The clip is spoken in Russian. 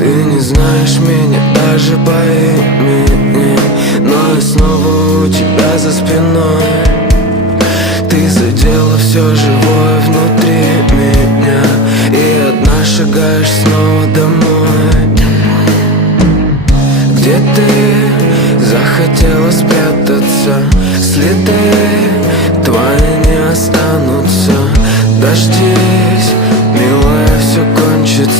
Ты не знаешь меня даже по имени, но я снова у тебя за спиной. Ты задела все живое внутри меня, и одна шагаешь снова домой. Где ты захотела спрятаться, следы твои не останутся. Дождись, милая, все кончится.